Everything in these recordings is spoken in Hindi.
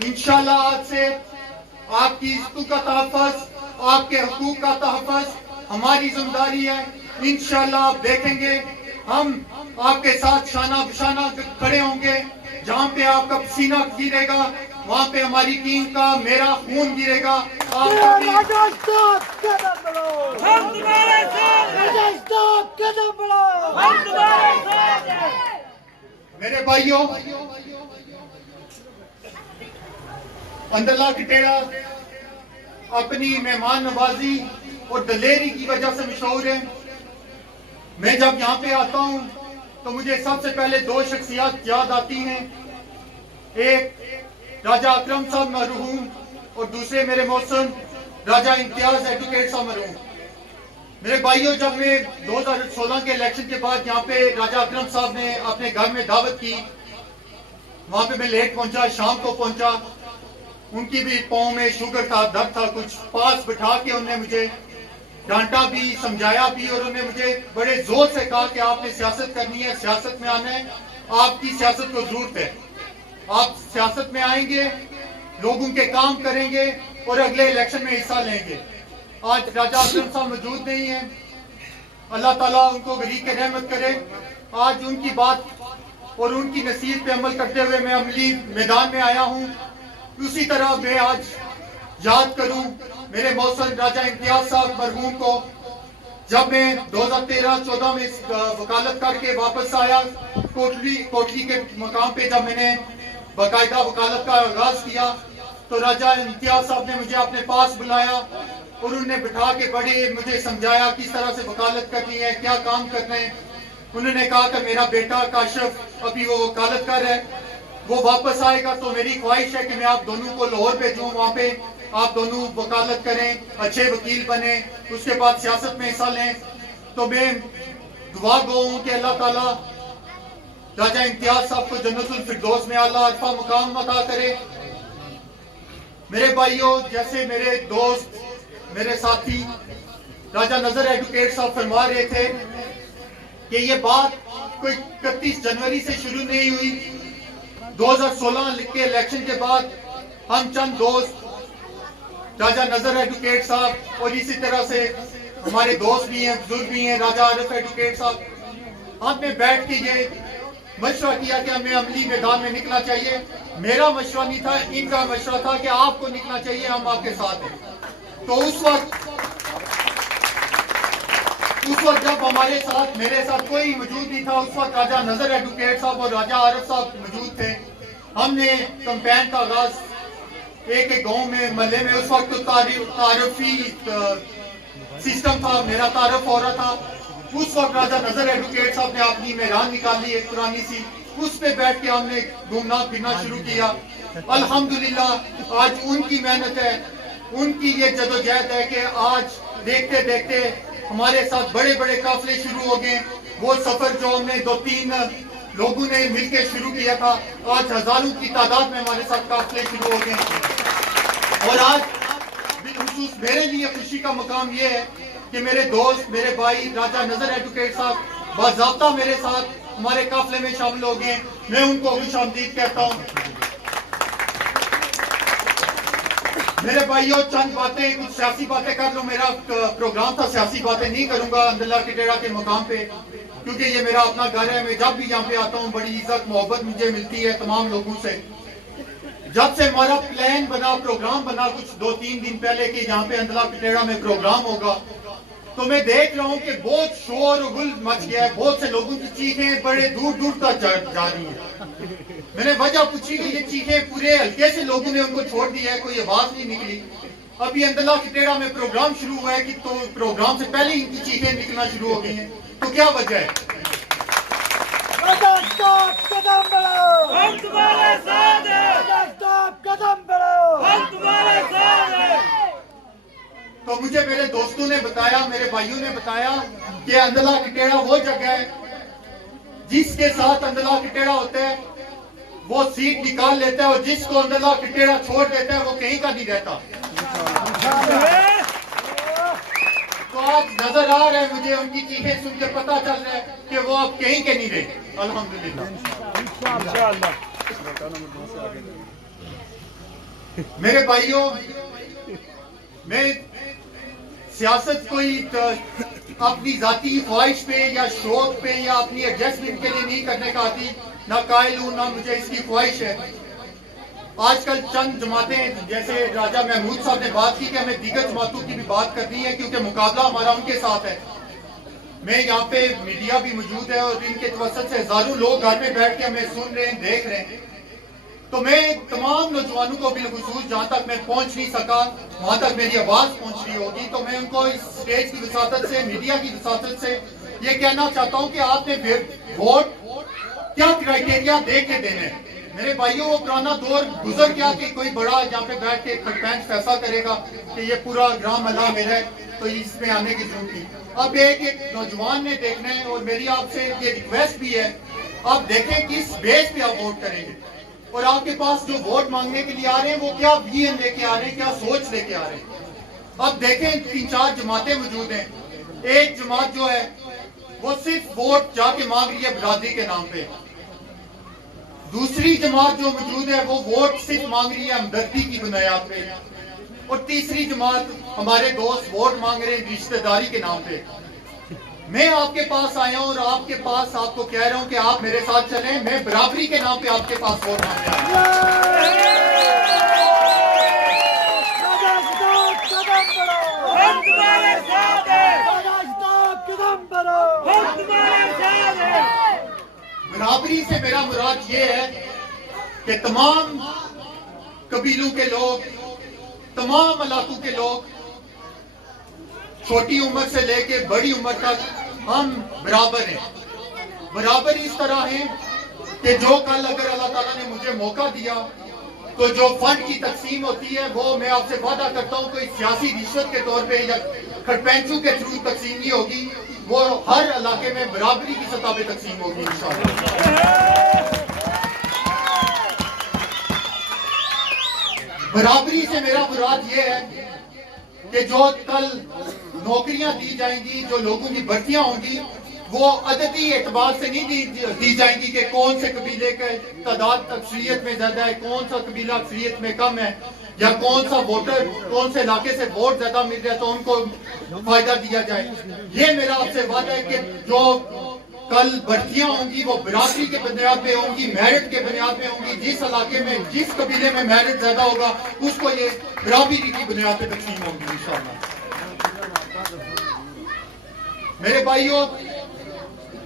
इंशाल्लाह आज से आपकी इज्जत का तहफ़्फ़ुज़, आपके हुकूक का तहफ़्फ़ुज़ हमारी जिम्मेदारी है। इंशाल्लाह आप देखेंगे हम आपके साथ शाना बशाना खड़े होंगे। जहाँ पे आपका पसीना गिरेगा वहाँ पे हमारी टीम का मेरा खून गिरेगा। मेरे भाइयों, अंदरला कटेड़ा अपनी मेहमान नवाजी और दलेरी की वजह से मशहूर है। मैं जब यहाँ पे आता हूँ तो मुझे सबसे पहले दो शख्सियत याद आती हैं। एक राजा अकरम साहब मरहूम और दूसरे मेरे मौसन राजा इम्तियाज एडवोकेट साहब मरहूम। मेरे भाइयों, जब मैं 2016 के इलेक्शन के बाद यहाँ पे राजा अकरम साहब ने अपने घर में दावत की, वहां पे मैं लेट पहुंचा, शाम को पहुंचा। उनकी भी पाँव में शुगर था, दर्द था कुछ। पास बिठा के उन्होंने मुझे डांटा भी, समझाया भी और उन्होंने मुझे बड़े जोर से कहा कि आपने सियासत करनी है, सियासत में आना है, आपकी सियासत को जरूरत है। आप सियासत में आएंगे, लोगों के काम करेंगे और अगले इलेक्शन में हिस्सा लेंगे। आज राजा अकरम साहब मौजूद नहीं है, अल्लाह ताला उनको गरीब के रहमत करे। आज उनकी बात और उनकी नसीहत पे अमल करते हुए मैं अमली मैदान में आया हूँ। उसी तरह मैं आज याद करूं मेरे मौसन राजा इम्तियाज साहब मरहूम को। जब मैं 2013-14 में वकालत करके वापस आया कोटली के मकाम पे, जब मैंने बाकायदा वकालत का आगाज किया तो राजा इम्तियाज साहब ने मुझे अपने पास बुलाया और उन्होंने बिठा के बड़े मुझे समझाया किस तरह से वकालत करनी है, क्या काम करना है। उन्होंने कहा कि मेरा बेटा काशिफ अभी वो वकालत कर है, वो वापस आएगा तो मेरी ख्वाहिश है कि मैं आप दोनों को लाहौर भेजूं, वहाँ पे आप दोनों वकालत करें, अच्छे वकील बने, उसके बाद सियासत में हिस्सा लें। तो मैं दुआ गो हूँ कि अल्लाह ताला राजा इम्तियाज साहब को जन्नतुल फिरदौस में आला अरफा मुकाम अता करे। मेरे भाइयों, जैसे मेरे दोस्त, मेरे साथी राजा नजर एडवोकेट साहब फरमा रहे थे कि ये बात कोई 31 जनवरी से शुरू नहीं हुई। 2016 के इलेक्शन के बाद हम चंद दोस्त, राजा नजर एडवोकेट साहब और इसी तरह से हमारे दोस्त भी हैं, बुजुर्ग भी हैं, राजा आरिफ एडवोकेट साहब, हमने बैठ के ये मशवरा किया कि हमें अमली मैदान में निकलना चाहिए। मेरा मशवरा नहीं था, इनका मशवरा था कि आपको निकलना चाहिए, हम आपके साथ हैं। तो उस वक्त जब हमारे साथ, मेरे साथ कोई मौजूद नहीं था, उस वक्त राजा नजर एडवोकेट साहब और राजा आरिफ साहब मौजूद थे। हमने कैंपेन का आगाज एक गांव में, महल्ले में, उस वक्त तारुफी सिस्टम था, मेरा तारुफ हो रहा था। उस वक्त राजा नजर एडवोकेट साहब ने अपनी मेहरान निकाली एक पुरानी सी, उस पे बैठ के हमने घूमना फिरना शुरू किया। अल्हम्दुलिल्लाह आज उनकी मेहनत है, उनकी ये जदोजहद है कि आज देखते देखते हमारे साथ बड़े बड़े काफिले शुरू हो गए। वो सफर जो हमने 2-3 लोगों ने मिलकर शुरू किया था, आज हजारों की तादाद में हमारे साथ काफिले शुरू हो गए। और आज बिलखुसूस मेरे लिए खुशी का मकाम ये है कि मेरे दोस्त, मेरे भाई राजा नजर एडवोकेट साहब बाज़ाब्ता मेरे साथ हमारे काफिले में शामिल हो गए। मैं उनको खुशामदीद कहता हूँ। मेरे भाइयों, चंद बातें, कुछ सियासी बातें कर लो। मेरा प्रोग्राम था, सियासी बातें नहीं करूंगा अंदरला कटेड़ा के मकाम पे, क्योंकि ये मेरा अपना घर है। मैं जब भी यहाँ पे आता हूँ बड़ी इज्जत मोहब्बत मुझे मिलती है तमाम लोगों से। जब से हमारा प्लान बना, प्रोग्राम बना कुछ 2-3 दिन पहले कि यहाँ पे अंदरला कटेड़ा में प्रोग्राम होगा, तो मैं देख रहा हूँ कि बहुत शोर गुल मच गया है। बहुत से लोगों की चीखें बड़े दूर दूर तक जा रही है। मैंने वजह पूछी कि ये चीखें पूरे हल्के से लोगों ने उनको छोड़ दिया है, कोई आवाज नहीं निकली। अभी अंदरला कटेड़ा में प्रोग्राम शुरू हुआ है कि तो प्रोग्राम से पहले इनकी चीखें निकलना शुरू हो गई हैं। तो क्या वजह है? कदम बढ़ाओ, हम तुम्हारे साथ हैं। कदम बढ़ाओ, हम तुम्हारे साथ हैं। तो मुझे मेरे दोस्तों ने बताया, मेरे भाइयों ने बताया कि अंदरला कटेड़ा वो जगह है जिसके साथ अंदरला कटेड़ा होता है वो सीट निकाल लेता है, और जिसको अंदरला कटेड़ा छोड़ देता है वो कहीं का नहीं रहता। तो आज नजर आ रहा है मुझे, उनकी चीखें सुन के पता चल रहा है कि वो अब कहीं के नहीं रहे। अल्हम्दुलिल्लाह। मेरे भाइयों, मैं सियासत कोई अपनी जाती ख्वाहिश पे या शौक पे या अपनी एडजस्टमेंट के लिए नहीं करने का आती, ना कायल हूं, ना मुझे इसकी ख्वाहिश है। आजकल चंद जमातें, जैसे राजा महमूद साहब ने बात की कि हमें दीगर जमातों की भी बात करनी है क्योंकि मुकाबला हमारा उनके साथ है। मैं यहाँ पे मीडिया भी मौजूद है और इनके तवसत से हजारों लोग घर में बैठ के हमें सुन रहे हैं, देख रहे हैं। तो मैं तमाम नौजवानों को बिलखुसूस, जहां तक मैं पहुंच नहीं सका वहां तक मेरी आवाज पहुंच रही होगी, तो मैं उनको इस स्टेज की वसातत से, मीडिया की वसातत से ये कहना चाहता हूं कि आपने वोट क्या क्राइटेरिया दे के देने। मेरे भाइयों, वो पुराना दौर गुजर गया कि कोई बड़ा यहाँ पे बैठ के खटपैंच फैसला करेगा कि ये पूरा ग्राम अल्लाह मेरा है तो इसमें आने की जरूरत नहीं। अब एक नौजवान ने देखना है और मेरी आपसे ये रिक्वेस्ट भी है, आप देखें किस बेस पे आप वोट करेंगे और आपके पास जो वोट मांगने के लिए आ रहे हैं वो क्या विजन लेके आ रहे हैं, क्या सोच लेके आ रहे हैं। अब देखें 3-4 जमातें मौजूद हैं। एक जमात जो है वो सिर्फ वोट जाके मांग रही है बरादरी के नाम पे। दूसरी जमात जो मौजूद है वो वोट सिर्फ मांग रही है हमदर्दी की बुनियाद पे। और तीसरी जमात हमारे दोस्त वोट मांग रहे हैं रिश्तेदारी के नाम पे। मैं आपके पास आया हूं और आपके पास आपको कह रहा हूं कि आप मेरे साथ चलें। मैं बराबरी के नाम पे आपके पास वोट मांगने आया हूं। बराबरी से मेरा मुराद ये है कि तमाम कबीलों के लोग, तमाम इलाकों के लोग, छोटी उम्र से लेके बड़ी उम्र तक हम बराबर हैं। बराबर इस तरह है कि जो कल अगर अल्लाह ताला ने मुझे मौका दिया तो जो फंड की तकसीम होती है वो मैं आपसे वादा करता हूं कोई सियासी रिश्वत के तौर पे या खटपैंचों के थ्रू तकसीम नहीं होगी, वो हर इलाके में बराबरी की सतह पे तकसीम होगी इंशाअल्लाह। बराबरी से मेरा मुराद ये है कि जो कल नौकरियां दी जाएंगी, जो लोगों की भर्तियां होंगी, वो अददी एतबार से नहीं दी जाएंगी कि कौन से कबीले का तादाद अक्सरियत में ज्यादा है, कौन सा कबीला अक्सरियत में कम है, या कौन सा वोटर, कौन से इलाके से वोट ज्यादा मिल रहा है तो उनको फायदा दिया जाए। ये मेरा आपसे वादा है कि जो कल भर्तियां होंगी वो बराबरी के बुनियाद पे होंगी, मेरिट के बुनियाद पे होंगी। जिस इलाके में, जिस कबीले में मेरिट ज्यादा होगा उसको ये बराबरी की बुनियाद पे तकसीम होगी इंशाअल्लाह। मेरे भाइयों,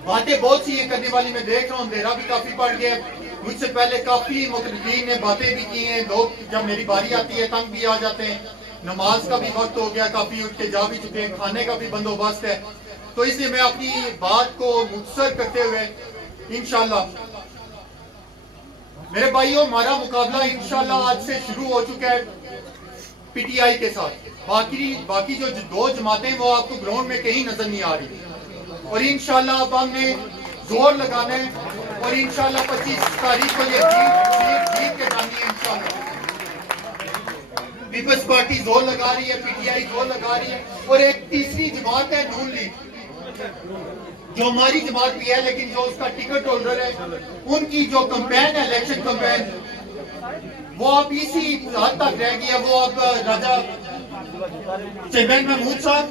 बातें बहुत सी है करने वाली, मैं देख रहा हूँ अंधेरा भी काफी पड़ गया। मुझसे पहले काफी मुतल्लिकीन ने बातें भी की हैं। लोग जब मेरी बारी आती है तंग भी आ जाते हैं। नमाज का भी वक्त हो गया, काफी उठ के जा भी चुके हैं, खाने का भी बंदोबस्त है, तो इसलिए मैं अपनी बात को मुख्तसर करते हुए इंशाल्लाह, मेरे भाइयों, हमारा मुकाबला इंशाल्लाह आज से शुरू हो चुका है पीटीआई के साथ। बाकी जो दो जमातें वो आपको ग्राउंड में कहीं नजर नहीं आ रही और इंशाल्लाह अब हमने जोर लगाना है और इंशाल्लाह 25 तारीख को ये जीत के जानी है इंशाल्लाह। पीपल्स पार्टी जोर लगा रही है, पीटीआई जोर लगा रही है और एक तीसरी जमात है नून लीग, जो हमारी जमात भी है लेकिन जो उसका टिकट होल्डर है, उनकी जो कैंपेन है, इलेक्शन कैंपेन, वो अब इसी हद तक रह गई है। वो अब राजा चेयरमैन महमूद साहब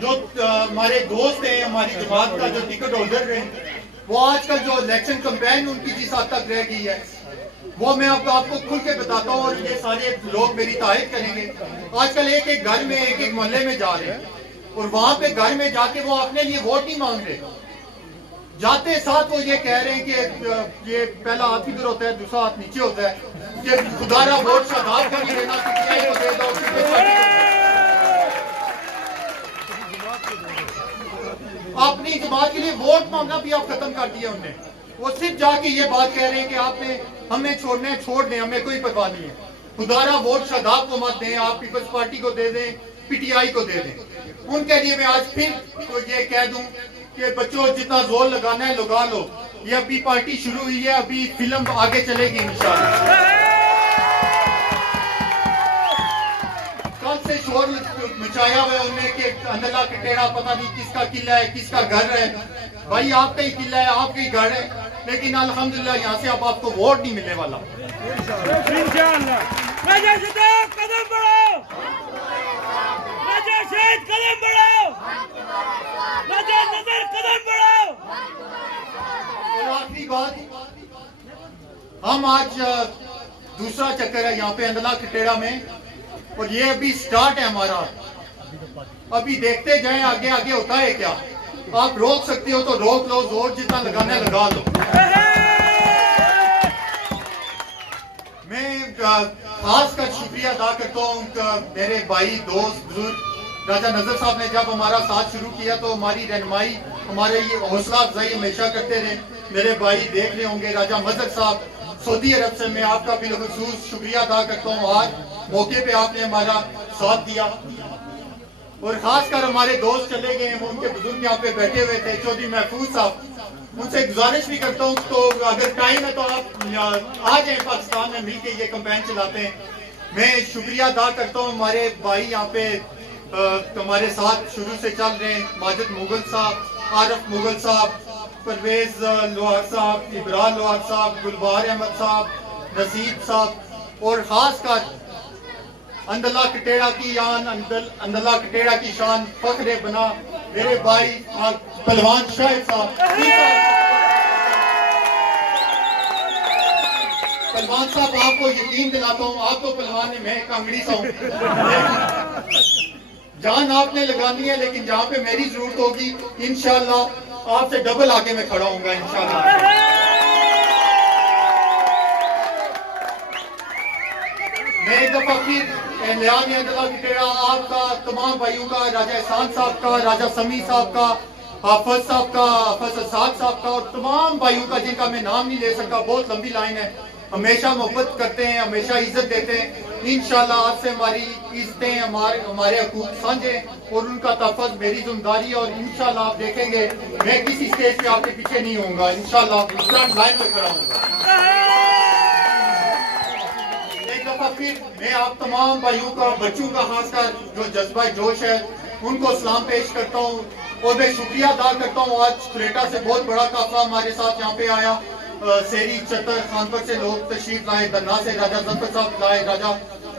जो हमारे दोस्त हैं, हमारी जमात का जो टिकट होल्डर है, वो आजकल जो इलेक्शन कैंपेन उनकी जिस हद तक रह गई है वो मैं आपको खुल के बताता हूँ और ये सारे लोग मेरी तारीफ करेंगे। आजकल एक एक घर में, एक एक मोहल्ले में जा रहे हैं और वहां पे घर में जाके वो अपने लिए वोट नहीं मांग रहे। जाते साथ वो ये कह रहे हैं कि ये पहला हाथ इधर होता है, दूसरा हाथ नीचे होता है, कि खुदारा वोट शादाब का नहीं देना, पीटीआई को दे दो। अपनी जमात के लिए वोट मांगना भी आप खत्म कर दिया उन्होंने। वो सिर्फ जाके ये बात कह रहे हैं कि आपने हमें छोड़ना है, छोड़ दें, हमें कोई परवाह नहीं है। खुदारा वोट शादाब को मत दें, आप पीपल्स पार्टी को दे दें, पीटीआई को दे दें। उनके लिए मैं आज फिर तो ये कह दूं कि बच्चों जितना जोर लगाना है लगा लो। ये अभी पार्टी शुरू हुई है, अभी फिल्म आगे चलेगी इंशाल्लाह। कल से शोर मचाया हुआ है उन्हें कि अंदला के टेढ़ा पता नहीं किसका किला है, किसका घर है। भाई आपका ही किला है, आपका ही घर है, लेकिन अल्हम्दुलिल्लाह यहाँ से अब आपको वोट नहीं मिलने वाला। इंशाअल्लाह। राजा सदाब कदम बढ़ाओ, राजा शहीद कदम बढ़ाओ, राजा नजर कदम बढ़ाओ। और आखिरी बात, हम आज दूसरा चक्कर है यहाँ पे अंदला कटेड़ा में, और ये अभी स्टार्ट है हमारा। अभी देखते जाएं आगे आगे होता है क्या। आप रोक सकते हो तो रोक लो, जोर जितना लगाना है लगा लो। मैं खास कर शुक्रिया अदा करता हूँ मेरे भाई दोस्त बुजुर्ग राजा नजर साहब ने जब हमारा साथ शुरू किया तो हमारी रहनुमाई, हमारे ये हौसला अफजाई हमेशा करते रहे। मेरे भाई देख रहे होंगे राजा मजहर साहब सऊदी अरब से, मैं आपका बिलखुसूस शुक्रिया अदा करता हूँ। आज मौके पे आपने हमारा साथ दिया। और खासकर हमारे दोस्त चले गए हैं, उनके बुजुर्ग यहाँ पे बैठे हुए थे, चौधरी महफूज साहब, उनसे गुजारिश भी करता हूँ तो अगर टाइम है तो आप आ जाए पाकिस्तान में मिलके ये कैंपेन चलाते हैं। मैं शुक्रिया अदा करता हूँ हमारे भाई यहाँ पे हमारे साथ शुरू से चल रहे हैं, माजिद मुगल साहब, आरफ मुगल साहब, परवेज लोहार साहब, इब्रार लोहार साहब, गुलबार अहमद साहब, नसीब साहब, और खासकर अंदला कटेड़ा की शान, अंदला कटेड़ा की शान फख्रे बना मेरे भाई पहलवान शाहिद साहब। पहलवान साहब आपको यकीन दिलाता हूँ, आप तो पहलवान है, मैं कांगड़ी सा हूँ। जान आपने लगानी है, लेकिन जहाँ पे मेरी जरूरत होगी इंशाल्लाह आपसे डबल आके मैं खड़ा हूँगा इंशाल्लाह। मैं एक दफा फिर एहलियान अंदला कटेड़ा आपका, तमाम भाइयों का, राजा एहसान साहब का, राजा समी साहब का, हाफज साहब का, हाफज असाद साहब का, और तमाम भाइयों का जिनका मैं नाम नहीं ले सकता, बहुत लंबी लाइन है, हमेशा मोहब्बत करते हैं, हमेशा इज्जत देते हैं। इंशाल्लाह आज से हमारी इज्जतें, हमारे हकूक साझे और उनका तहफ़्फ़ुज़ मेरी जिम्मेदारी। और इंशाल्लाह आप देखेंगे मैं किसी स्टेज पे आपके पीछे नहीं होऊंगा, इंशाल्लाह फ्रंट लाइन पे खड़ा हूँगा। एक दफा फिर मैं आप तमाम भाइयों का, बच्चों का खासकर जो जज्बा जोश है, उनको सलाम पेश करता हूँ और मैं शुक्रिया अदा करता हूँ। आज कुरेटा से बहुत बड़ा काफिला हमारे साथ यहाँ पे आया, सेरी चतर खानपुर से लोग तशरीफ लाए, दन्ना से राजा जफर साहब लाए, राजा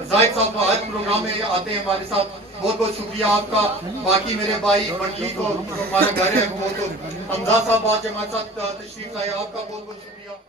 जाहिद साहब हर प्रोग्राम में आते हैं हमारे साथ, बहुत बहुत शुक्रिया आपका। बाकी मेरे भाई मंडली को हमारा घर है, वो तो हमजा साहब आज हमारे साथ तशरीफ लाए, आपका बहुत बहुत शुक्रिया।